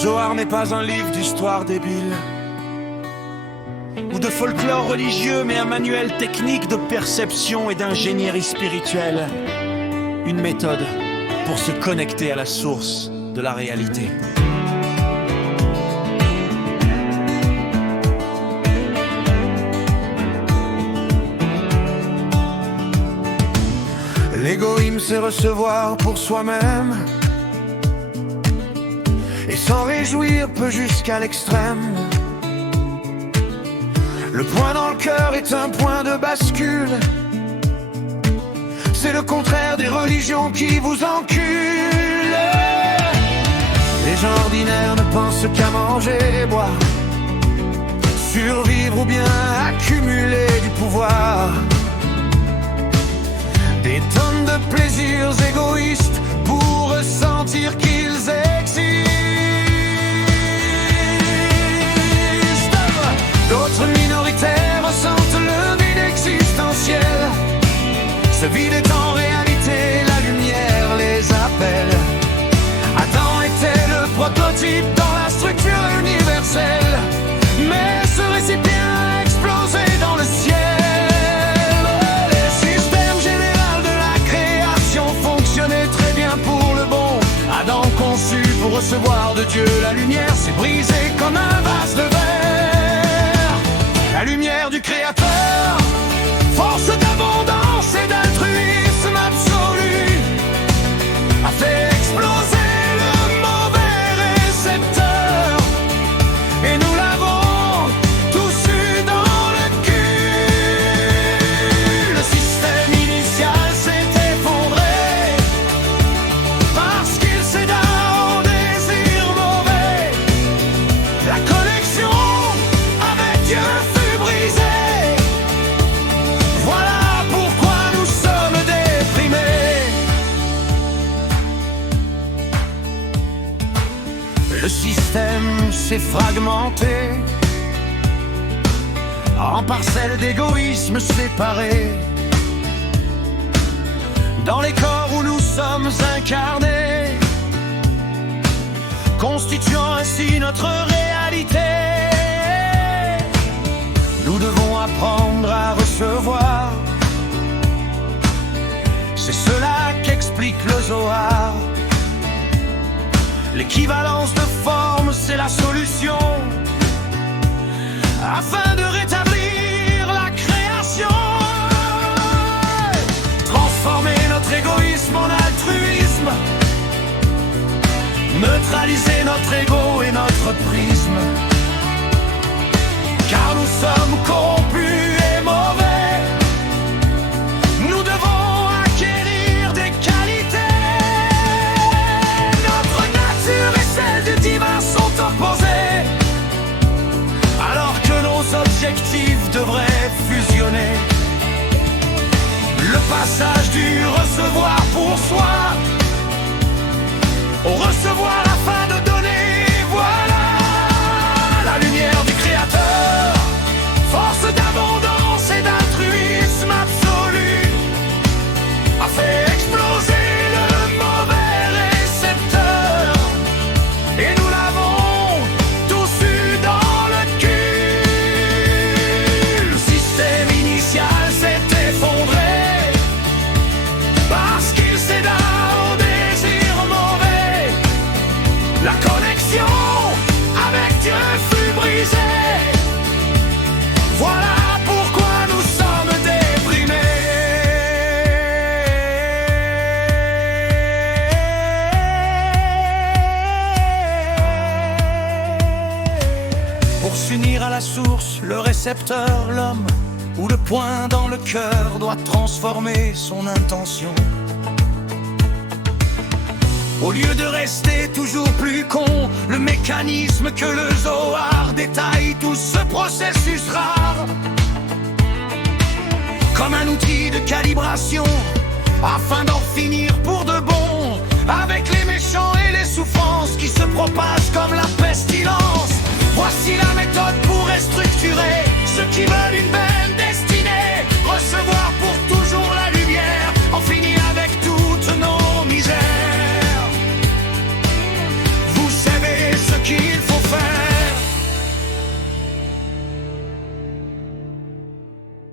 Zohar n'est pas un livre d'histoire débile ou de folklore religieux, mais un manuel technique de perception et d'ingénierie spirituelle. Une méthode pour se connecter à la source de la réalité. L'égoïsme, c'est recevoir pour soi-même et s'en réjouir peu jusqu'à l'extrême. Le point dans le cœur est un point de bascule. C'est le contraire des religions qui vous enculent. Les gens ordinaires ne pensent qu'à manger et boire, survivre ou bien accumuler du pouvoir. Des tonnes de plaisirs égoïstes pour ressentir qu'ils existent. D'autres minoritaires ressentent le vide existentiel. Ce vide est en réalité la lumière les appelle. Adam était le prototype dans la structure universelle, mais ce récipient a explosé dans le ciel. Le système général de la création fonctionnait très bien pour le bon. Adam conçu pour recevoir de Dieu la lumière s'est brisé comme un vase de verre. La lumière du Créateur, force d'abondance et d'altruisme absolu, a fait exploser le mauvais récepteur. Et nous l'avons tous eu dans le cul. Le système initial s'est effondré parce qu'il céda au désir mauvais. La connexion avec Dieu fut brisée. Voilà pourquoi nous sommes déprimés. Le système s'est fragmenté en parcelles d'égoïsme séparées, dans les corps où nous sommes incarnés, constituant ainsi notre réalité. Nous devons apprendre à recevoir. C'est cela qu'explique le Zohar. L'équivalence de forme, c'est la solution afin de rétablir la création. Transformer notre égoïsme en altruisme, neutraliser notre ego et notre prisme, car nous sommes corrompus et mauvais. Nous devons acquérir des qualités. Notre nature et celle du divin sont opposées, alors que nos objectifs devraient fusionner. Le passage du recevoir pour soi au recevoir afin de donner, voilà la lumière du Créateur, force d'abondance et d'altruisme absolu, a fait exploser le mauvais récepteur. Et nous l'avons tous eu dans le cul. Le système initial s'est effondré parce qu'il céda au désir mauvais. La connexion avec Dieu fut brisée. Voilà pourquoi nous sommes déprimés. Pour s'unir à la source, le récepteur, l'homme, ou le point dans le cœur doit transformer son intention. Au lieu de rester toujours plus con, le mécanisme que le Zohar détaille tout ce processus rare, comme un outil de calibration, afin d'en finir pour de bon avec les méchants et les souffrances qui se propagent